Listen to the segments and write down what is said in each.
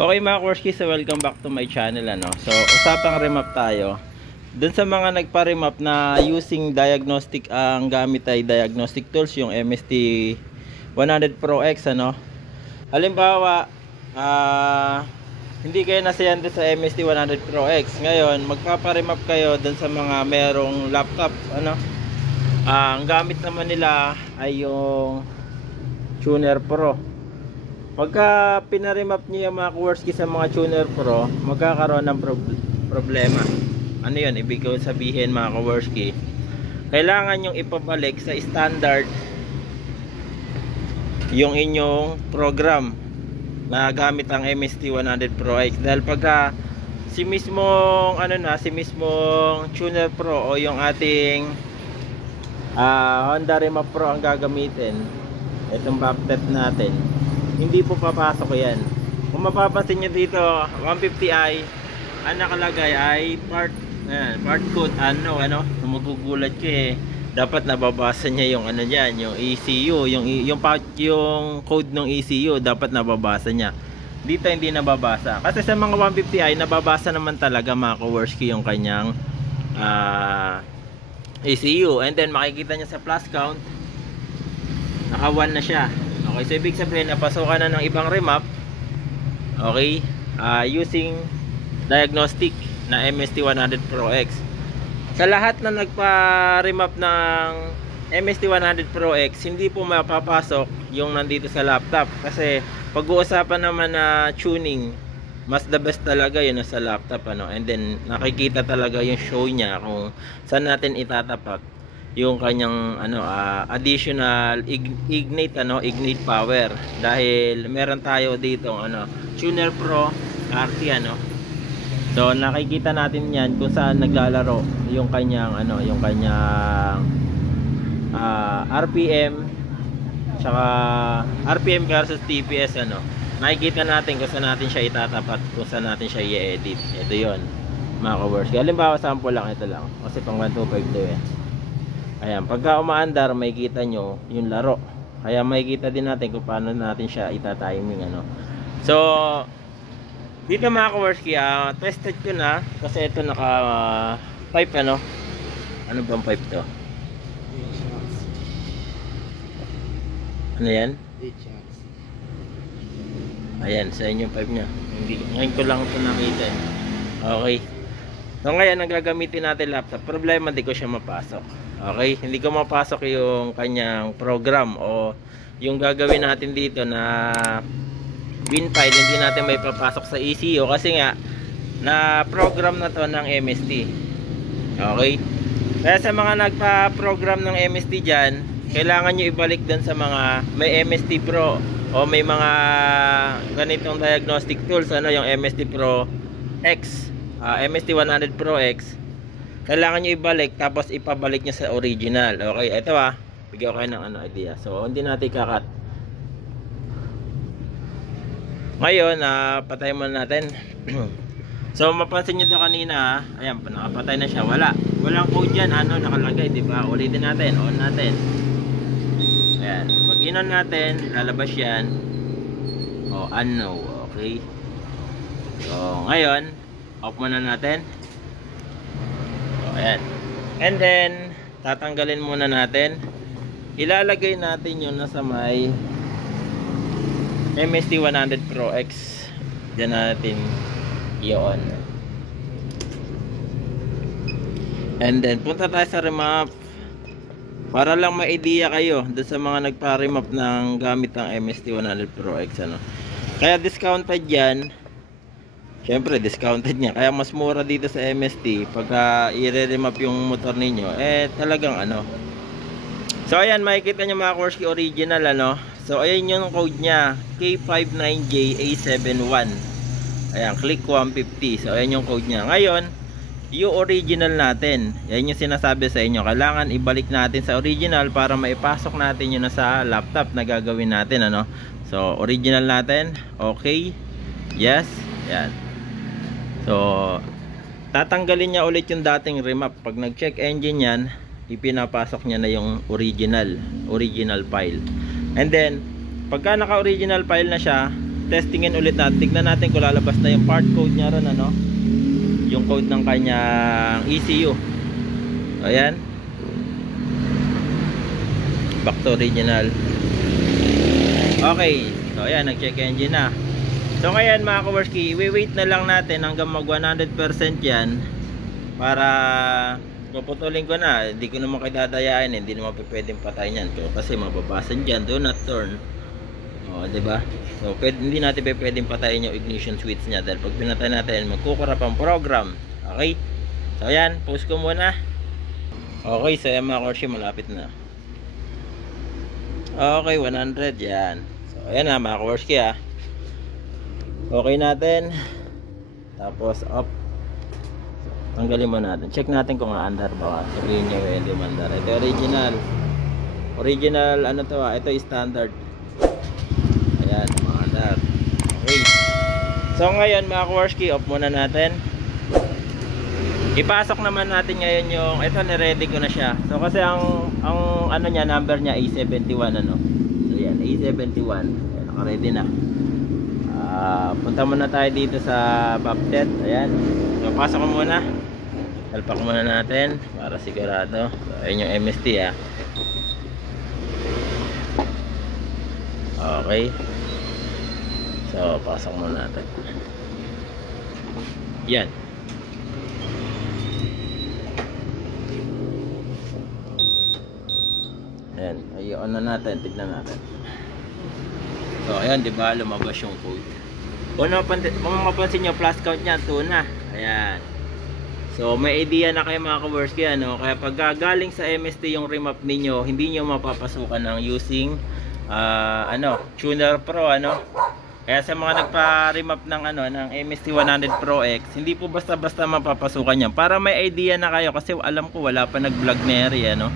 Okay mga Korsky, so welcome back to my channel So usapang remap tayo. Dun sa mga nagpa-remap na using diagnostic, ang gamit ay diagnostic tools, yung MST 100 Pro X Halimbawa, hindi kayo nasayan din sa MST 100 Pro X. Ngayon, magpapa-remap kayo dun sa mga merong laptop ang gamit naman nila ay yung Tuner Pro. Pagka pinaremap niyo yung mga Korsky sa mga Tuner Pro, magkakaroon ng problema. Ano yun? Ibig ko sabihin mga Korsky, kailangan yung ipabalik sa standard yung inyong program na gamit ang MST 100 Pro X. Dahil pagka si mismong Tuner Pro o yung ating Honda Remap Pro ang gagamitin, itong backtep natin, hindi po papasok yan. Kung mapapansin nyo dito, 150i, ang nakalagay ay part code, magugulat ko dapat nababasa niya yung yung ECU, yung code ng ECU, dapat nababasa niya. Dito hindi nababasa. Kasi sa mga 150i, nababasa naman talaga mga Korsky yung kanyang ECU. And then makikita niya sa plus count, naka 1 na siya. Okay, so ibig sabihin napasukan na ng ibang remap, okay, using diagnostic na MST 100 Pro X. Sa lahat na nagpa-remap ng MST 100 Pro X, hindi po mapapasok yung nandito sa laptop. Kasi pag-uusapan naman na tuning, mas the best talaga yun sa laptop and then nakikita talaga yung show niya kung saan natin itatapat yung kanyang additional ignite power, dahil meron tayo dito Tuner Pro RT so nakikita natin yan kung saan naglalaro yung kanyang RPM tsaka RPM versus TPS nakikita natin kung saan natin siya itatapat, kung saan natin siya i-edit. Ito yon mga Korsky. Halimbawa sample lang, ito lang kasi pang 1252 ayan, pagka umaandar makikita nyo yung laro, kaya makikita din natin kung paano natin siya ita-timing so dito mga Korsky, tested ko na kasi ito naka pipe ano bang pipe to? Ano yan? Ayan, sa inyong pipe nya. Ngayon ko lang ito nakita okay, so ngayon ang gagamitin natin laptop, problema hindi ko siya mapasok. Okay, hindi ko mapasok yung kanyang program o yung gagawin natin dito na bin file, hindi natin may papasok sa ECU kasi nga na program na to ng MST. Okay, kaya sa mga nagpa-program ng MST dyan, kailangan nyo ibalik dun sa mga may MST Pro o may mga ganitong diagnostic tools, yung MST Pro X, MST 100 Pro X. Kailangan nyo ibalik, tapos ipabalik nyo sa original. Okay, ito bigyan ko kayo ng idea. So hindi natin kakat. Ngayon patay muna natin. So mapansin nyo doon kanina ayan, nakapatay na siya. Walang code dyan, nakalagay, diba? Ulitin natin, on natin. Ayan, pag in-on natin, lalabas yan okay. So ngayon off muna natin. Ayan. And then tatanggalin muna natin. Ilalagay natin yung nasa may MST 100 Pro X. Diyan natin i-on. And then punta tayo sa remap para lang ma-idea kayo doon sa mga nagpa-remap ng gamit ng MST 100 Pro X Kaya discounted yan. Siyempre discounted niya, kaya mas mura dito sa MST pagka i-remap yung motor ninyo, talagang so ayan, makikita nyo mga Korsky, original so ayan yung code nya, K59JA71. Ayan, click 150. So ayan yung code nya. Ngayon yung original natin, yan yung sinasabi sa inyo, kailangan ibalik natin sa original para maipasok natin yun sa laptop na gagawin natin so original natin, okay, yes, yan. So tatanggalin niya ulit yung dating remap. Pag nag-check engine yan, ipinapasok niya na yung original file. And then pagka naka original file na siya, testingin ulit natin. Tignan natin kung lalabas na yung part code niya ron, ano, yung code ng kanyang ECU. Ayan, back to original. Okay, so ayan, nag check engine na. So ngayon mga kaworski, i-wait na lang natin hanggang mag 100% yan, para puputulin ko na. Hindi ko naman kayo dadayain, hindi naman pwedeng patayin yan kasi mababasan dyan, do not turn. O, diba? So hindi natin pwedeng patayin yung ignition switch nya, dahil pag pinatay natin, magkukurap ang program. Okay, so ayan, post ko muna. Okay, so ayan mga kaworski, malapit na. Okay, 100 yan. So ayan na mga kaworski, okay natin. Tapos up, tanggalin mo natin, check natin kung andar ba. Sabihin nyo hindi mandar. Ito original ano to, ito standard. Ayan, mandar. Okay, so ngayon mga kaworski, off muna natin. Ipasok naman natin ngayon yung, ito ni-ready ko na siya. So kasi ang ano niya, number niya A71, ano. So yan, A71. Ayan, naka-ready na. Punta muna tayo dito sa Baptet. Ayan, so pasok ko muna, talpak muna natin para sigurado. So ayan yung MST, okay, so pasok muna natin. Yan, ayan, ayun na natin, tignan natin. So ayan, diba lumabas yung code. Kung mapapansin nyo, plus count nya 2 na. Ayan, so may idea na kayo mga kaworski, ano. Kaya pag galing sa MST yung remap ninyo, hindi nyo mapapasukan ng using Tuner Pro, ano. Kaya sa mga nagpa-remap ng ng MST 100 Pro X, hindi po basta-basta mapapasukan yan. Para may idea na kayo, kasi alam ko wala pa nag-vlog na area, no.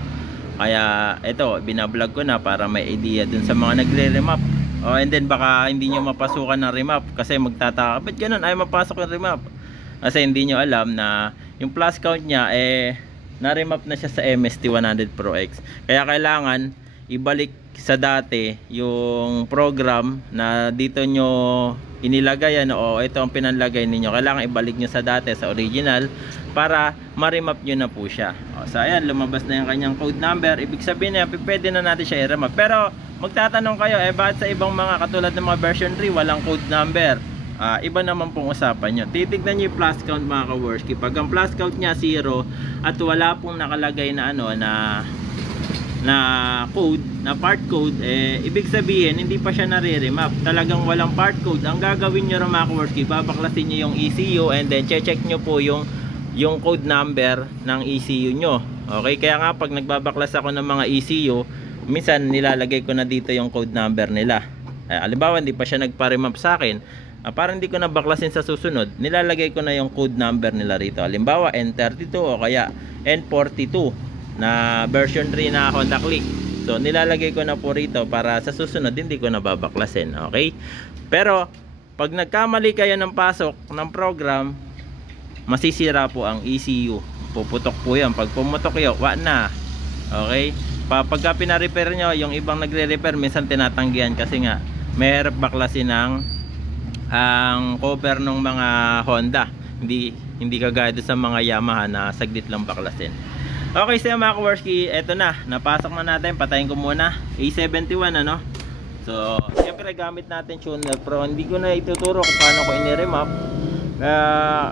Kaya ito, binablog ko na para may idea dun sa mga nagre-remap. And then baka hindi nyo mapasukan ng remap, kasi magtataka, ba't ganun ay mapasok yung remap? Kasi hindi nyo alam na yung plus count nya na-remap na siya sa MST 100 Pro X. Kaya kailangan ibalik sa dati yung program na dito nyo inilagay, o ito ang pinanlagay ninyo. Kailangan ibalik nyo sa dati, sa original, para ma-remap nyo na po siya. So ayan, lumabas na yung kanyang code number. Ibig sabihin na pwede na natin siya i-remap. Pero magtatanong kayo, bakit sa ibang mga katulad ng mga version 3 walang code number? Iba naman pong usapan nyo. Titignan nyo yung plus count mga kaworski. Pag ang plus count nya 0 at wala pong nakalagay na na code, na part code, ibig sabihin hindi pa siya nare-remap. Talagang walang part code. Ang gagawin nyo mga kaworski, babaklasin nyo yung ECU and then check nyo po yung code number ng ECU nyo. Okay, kaya nga pag nagbabaklas ako ng mga ECU, minsan nilalagay ko na dito yung code number nila. Halimbawa hindi pa siya nagpa-remap sa akin, para hindi ko na baklasin sa susunod, nilalagay ko na yung code number nila rito. Halimbawa N32 o kaya N42 na version 3 na Honda Click. So nilalagay ko na po rito para sa susunod hindi ko na babaklasin. Okay, pero pag nagkamali kayo ng pasok ng program, masisira po ang ECU. Puputok po yan. Pag pumutok yun, wa na. Okay, pagka pina-repair nyo, yung ibang nagre-repair minsan tinatanggihan kasi nga mahirap baklasin ang cover ng mga Honda. Hindi kagaya sa mga Yamaha na saglit lang baklasin. Okay, so mga kaworski, eto na, napasok na natin. Patayin ko muna A71, ano. So siyempre gamit natin Tuner Pro. Hindi ko na ituturo kung paano ko ini-remap.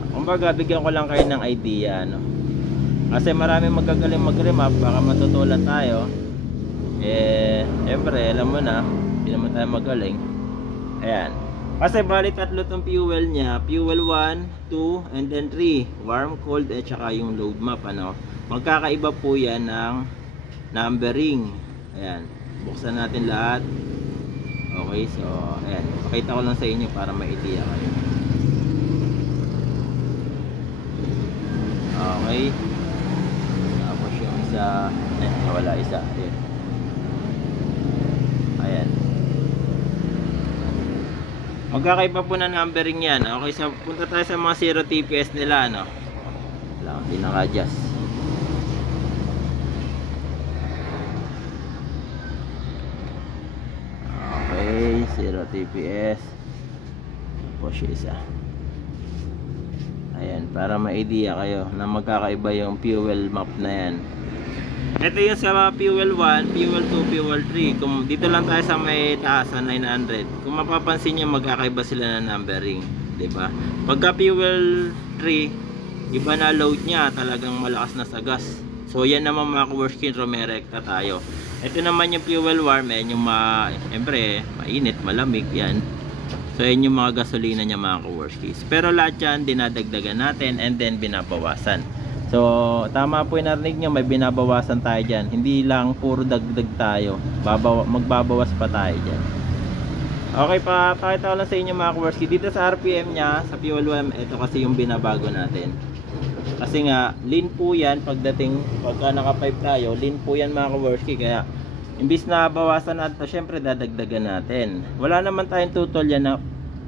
Kumbaga bigyan ko lang kayo ng idea, ano. Kasi maraming magagaling mag-remap, baka matutulan tayo. Siyempre alam mo na, hindi naman tayo magaling. Ayan, kasi bali tatlo tong fuel nya, fuel 1, 2, and then 3, warm, cold, at saka yung load map, ano. Magkakaiba po yan ng numbering. Ayan, buksan natin lahat. Okay, so ayan, pakita ko lang sa inyo para may idea kayo. Okay, tapos yung isa, wala isa. Ayan, ayan, magkakaiba po ng numbering yan. Okay, so punta tayo sa mga 0 TPS nila, ano. Wala, hindi naka-adjust. Okay, 0 TPS. Tapos yung isa. Ayan, para ma-idea kayo na magkakaiba yung fuel map na yan. Ito yung sa fuel 1, fuel 2, fuel 3. Kung dito lang tayo sa may taas sa 900. Kung mapapansin nyo, magkakaiba sila na numbering, 'di ba? Pagka fuel 3, iba na load niya, talagang malakas na sa gas. So yan naman mga ka-working, rumerekta tayo. Ito naman yung fuel warm, yan yung siyempre, mainit, malamig, yan. So yan yung mga gasolina niya mga ka-working. Pero lahat yan, dinadagdagan natin and then binabawasan. So tama po yung narinig nyo, may binabawasan tayo dyan. Hindi lang puro dagdag tayo, magbabawas pa tayo dyan. Okay, pakita ko lang sa inyo mga ka-working. Dito sa RPM nya, sa fuel warm, ito kasi yung binabago natin. Kasi nga, lean po yan pagdating, pagka naka 5 tayo, lean po yan mga ka-working. Kaya, imbis na bawasan natin, syempre dadagdagan natin. Wala naman tayong tutol yan na,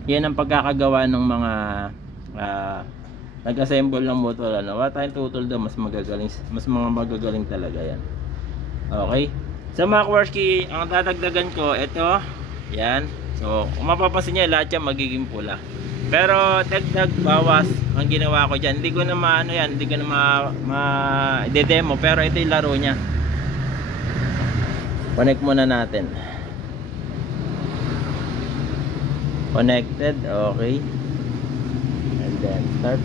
yan ang pagkakagawa ng mga nag-assemble ng motor. Wala tayong tutol daw, mas magagaling, mas mga magagaling talaga yan. Okay? Sa mga ka-working, ang dadagdagan ko, ito, yan. So, kung mapapansin nyo, lahat yan magiging pula. Pero dagdag bawas ang ginawa ko diyan. Hindi ko na maano yan, hindi ko na demo, pero ito yung laro niya. Connect muna natin. Connected, okay. And then start.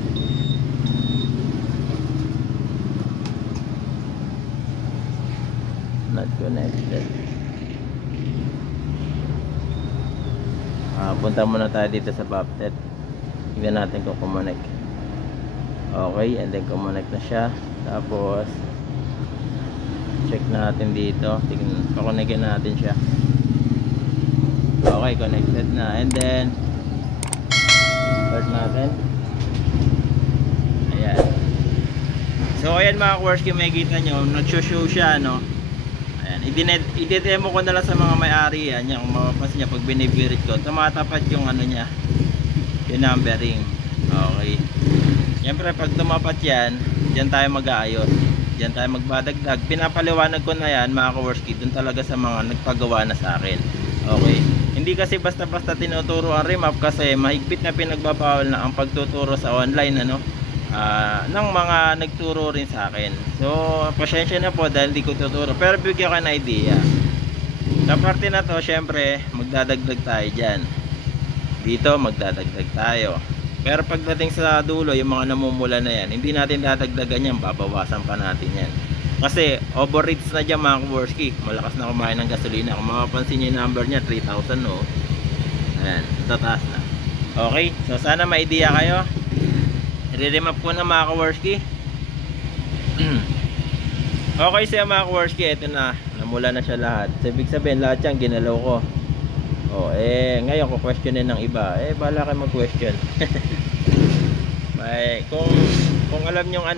Not connected. Punta muna tayo dito sa Baptet. Tignan natin kung kumonect. Okay, and then kumonect na siya. Tapos check natin dito. Tignan, pakonectin natin siya. Okay, connected na. And then start natin. Ayan. So ayan mga ka-working, makikita nyo, nag-show siya, no? Ayan, i-demo ko na lang sa mga may-ari yan. Kung mapapansin niya, pag binibirit ko, tumatapat yung ano niya, yung numbering. Okay. Siyempre pag tumapat yan, dyan tayo mag-aayos, dyan tayo magbadagdag. Pinapaliwanag ko na yan mga ka-working, dun talaga sa mga nagpagawa na sa akin. Okay. Hindi kasi basta-basta tinuturo ang remap, kasi mahigpit na pinagbabawal na ang pagtuturo sa online, ano, ng mga nagturo rin sa akin. So pasensya na po dahil di ko tuturo, pero bigyan ka na idea. Sa parte na to, syempre magdadagdag tayo dyan. Dito magdadagdag tayo. Pero pagdating sa dulo, yung mga namumula na yan, hindi natin dadagdagan yan, babawasan pa natin yan. Kasi overreach na dyan mga ka-working. Malakas na kumain ng gasolina. Kung mapapansin nyo yung number nya, 3,000, no? Ayan, tataas na. Okay, so sana may idea kayo. I-remap ko na mga ka-working. Okay siya mga ka-working, ito na, namula na siya lahat. So, ibig sabihin lahat yan ginalaw ko. Ngayon ko questionin ng iba, bahala kayo mag-question. Kung alam nyo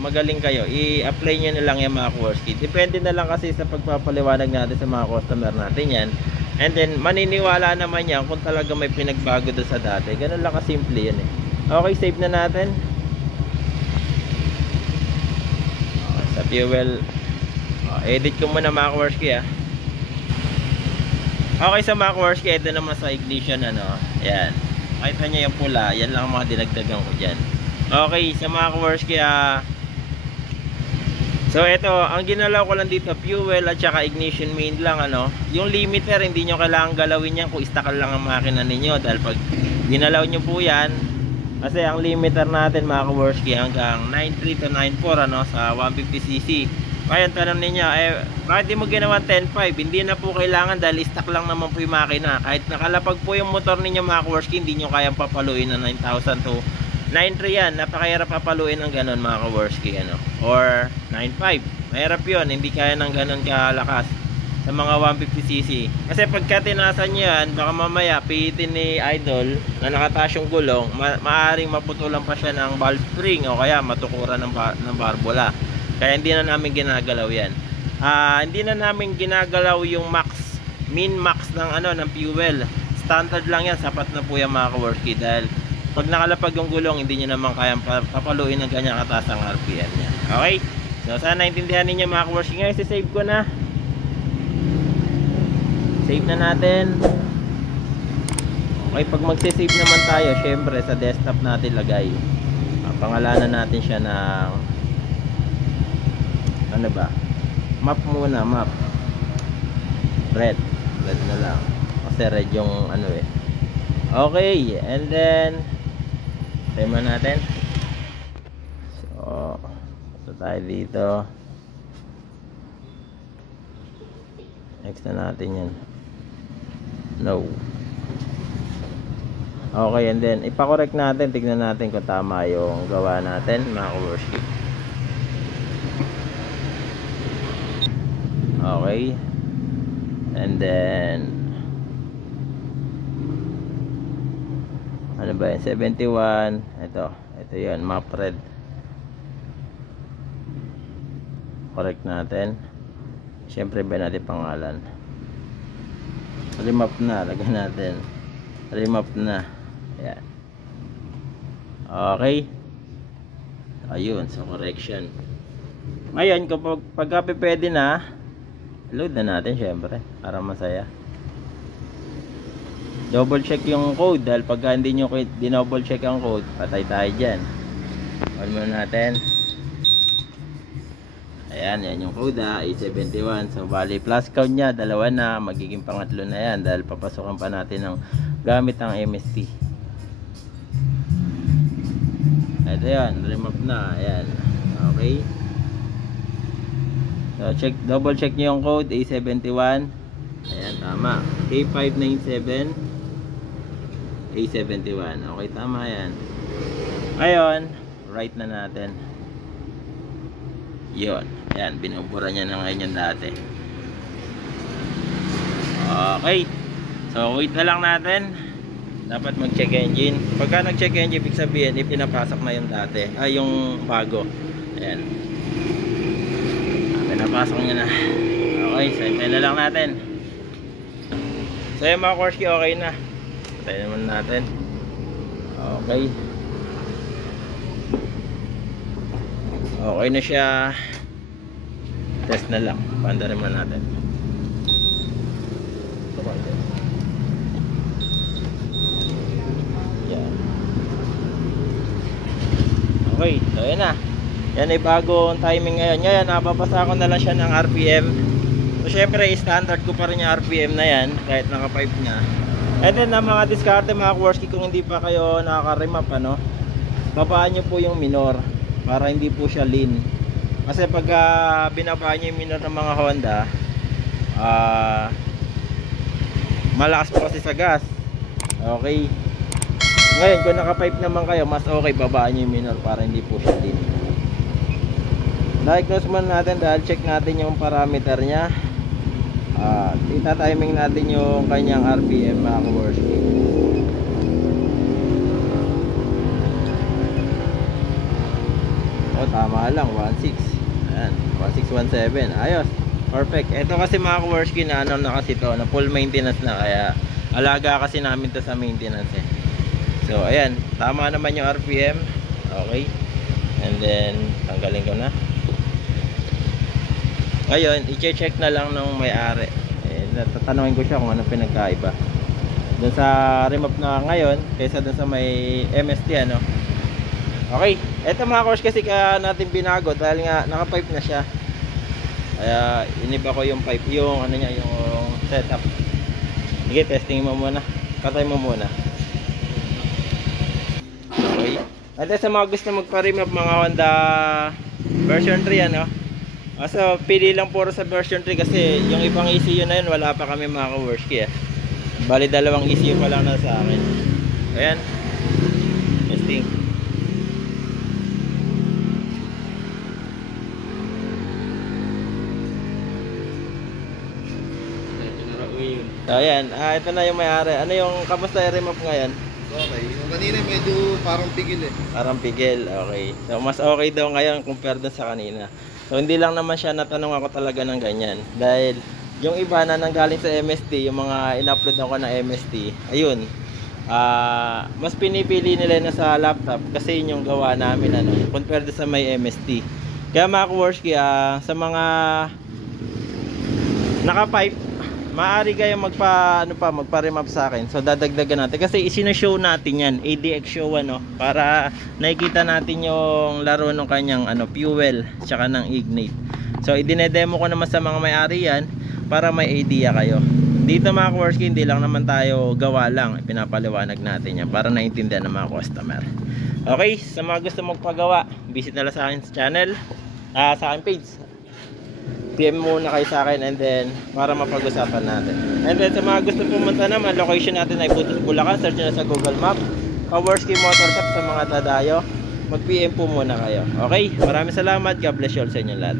magaling kayo, i-apply nyo na lang yung mga ka-working. Depende na lang kasi sa pagpapaliwanag natin sa mga customer natin yan. And then maniniwala naman yan kung talaga may pinagbago doon sa dati. Ganun lang kasimple yan. Okay, save na natin. Okay, sa fuel, edit ko muna mga ka-working. Okay, sa mga ka-working, ito naman sa ignition, yan. Kahit nyo yung pula, yan lang ang mga dinagdagan ko dyan. Okay, sa mga ka-working, so ito, ang ginalaw ko lang dito, fuel at saka ignition main lang, yung limiter, hindi nyo kailangan galawin yan kung istakal lang ang makina ninyo. Dahil pag ginalaw nyo po yan, kasi ang limiter natin mga ka-working hanggang 9.3 to 9.4 sa 150cc. Kaya tanong ninyo, bakit di mo ginawa 10.5? Hindi na po kailangan dahil stock lang naman po yung makina. Kahit nakalapag po yung motor ninyo mga ka-working, hindi nyo kayang papaluin ng 9,000 to 9.3 yan. Napakahirap papaluin ng ganon mga ka-working, or 9.5. Mahirap yun, hindi kaya ng ganon kalakas sa mga 150cc. Kasi pagka tinasan nyo yan, baka mamaya pihitin ni Idol na nakataas yung gulong, maaaring maputulan pa siya ng valve spring o kaya matukuran ng barbola. Kaya hindi na namin ginagalaw yan. Hindi na namin ginagalaw yung min max ng fuel. Standard lang yan, sapat na po yan mga ka-working. Dahil pag nakalapag yung gulong, hindi nyo naman kayang papaluin ng ganyan kataas ang RPM nya. Okay? So sana naintindihan ninyo mga ka-working. Ngayon, save ko na. Save na natin. Okay, pag magsisave naman tayo, syempre sa desktop natin lagay. Pangalanan natin siya ng ano ba? Map muna, map. Red na lang. Kasi red yung ano eh. Okay, and then tema natin. So, ito tayo dito. Next na natin yan. No. Okay, and then ipa-correct natin, tignan natin kung tama yung gawa natin, mga ka-worship. Okay. And then ano ba yan? 71. Ito yun, map red. Correct natin. Siyempre ba natin pangalan? Remap na, lagyan natin. Remap na. Ayan. Okay. Ayun, so correction. Ngayon, kapag pagka pwede na, load na natin syempre para masaya. Double check yung code dahil pagka hindi nyo dinouble check ang code, patay tayo dyan. On muna natin. Ayan, yan yung code A71. So bali plus count nya, dalawa na, magiging pangatlo na yan dahil papasokan pa natin ng gamit ang MST. Ito yan, remap na. Ayan, okay. So double check nyo yung code A71. Ayan, tama. K597 A71. Okay, tama yan. Ngayon, write na natin. Yun. Ayan, binubura niya na ngayon yung dati. Okay. So wait na lang natin. Dapat mag-check engine. Pagka nag-check engine, ibig sabihin ipinapasok na yung dati. Yung bago. Ayan. Pinapasok niya na. Okay, sentay na lang natin. So yung mga Korsky, okay na. Tayo naman natin. Okay. Okay na siya. Test na lang. Paandarin mo natin. Yan. Okay, so yan na. Yan ay bagong timing ngayon. Ngayon, napapasa ko na lang siya ng RPM. So syempre, standard ko pa rin yung RPM na yan. Kahit naka 5 niya. And then, ang mga diskarte mga Korsky, kung hindi pa kayo nakaka-remap, babaan nyo po yung minor. Para hindi po siya lean. Kasi pag binabaan nyo yung minor ng mga Honda, malakas po kasi sa gas. Okay. Ngayon, kung naka-pipe naman kayo, mas okay babaan nyo yung minor para hindi po siya lean. Diagnose muna natin dahil check natin yung parameter nya. Ita-timing natin yung kanyang RPM mga ka-Korsky. Tama lang, 16. Ayan, 1617. Ayos, perfect. Ito kasi mga ka-Korsky na na kasi to, na full maintenance na, kaya alaga kasi namin to sa maintenance eh. So ayan, tama naman yung RPM. Okay. And then tanggalin ko na. Ngayon, i-check na lang ng may-ari. Tatanungin ko siya kung ano pinagkaiba doon sa remap na ngayon kaysa doon sa may MST Okay, eto mga Korsky, kasi kaya natin binago dahil nga naka-pipe na siya. Kaya iniba ko yung pipe, yung niya, yung setup. Sige, testing mo muna. Patay mo muna. Okay. At sa mga gusto magpa-remap mga Honda version 3 so pili lang puro sa version 3 kasi yung ibang ECU na yun wala pa kami mga ka-Korsky Bali dalawang ECU pa lang na sa akin. Ayan. Testing. So ayan, ito na yung may-ari. Ano yung kamusta yung remap ngayon? Okay, yung kanina medyo parang pigil eh. Parang pigil, okay. So mas okay daw ngayon compared dun sa kanina. So hindi lang naman siya, natanong ako talaga ng ganyan. Dahil yung iba na nanggaling sa MST, yung mga in-upload ako na MST, ayun, mas pinipili nila na sa laptop kasi yun yung gawa namin compared sa may MST. Kaya mga ka-Korsky, sa mga naka-pipe, maaari kayo magpa-remap sa akin. So dadagdagan natin kasi isino-show natin yan, ADX show para nakikita natin yung laro ng kanyang fuel tsaka ng ignite. So idinedemo ko naman sa mga may-ari yan para may idea kayo. Dito mga Kaworski, hindi lang naman tayo gawa lang, pinapaliwanag natin yan para naintindihan ng mga customer. Okay, sa mga gusto magpagawa, visit na lang sa akin sa channel, sa akin page. PM muna kayo sa akin and then para mapag-usapan natin. And then sa mga gusto pumunta naman, location natin ay Butos, Bulacan. Search nyo sa Google Map, Kaworski Motor Shop sa mga dadayo. Mag-PM po muna kayo. Okay, maraming salamat. God bless you all sa inyo lahat.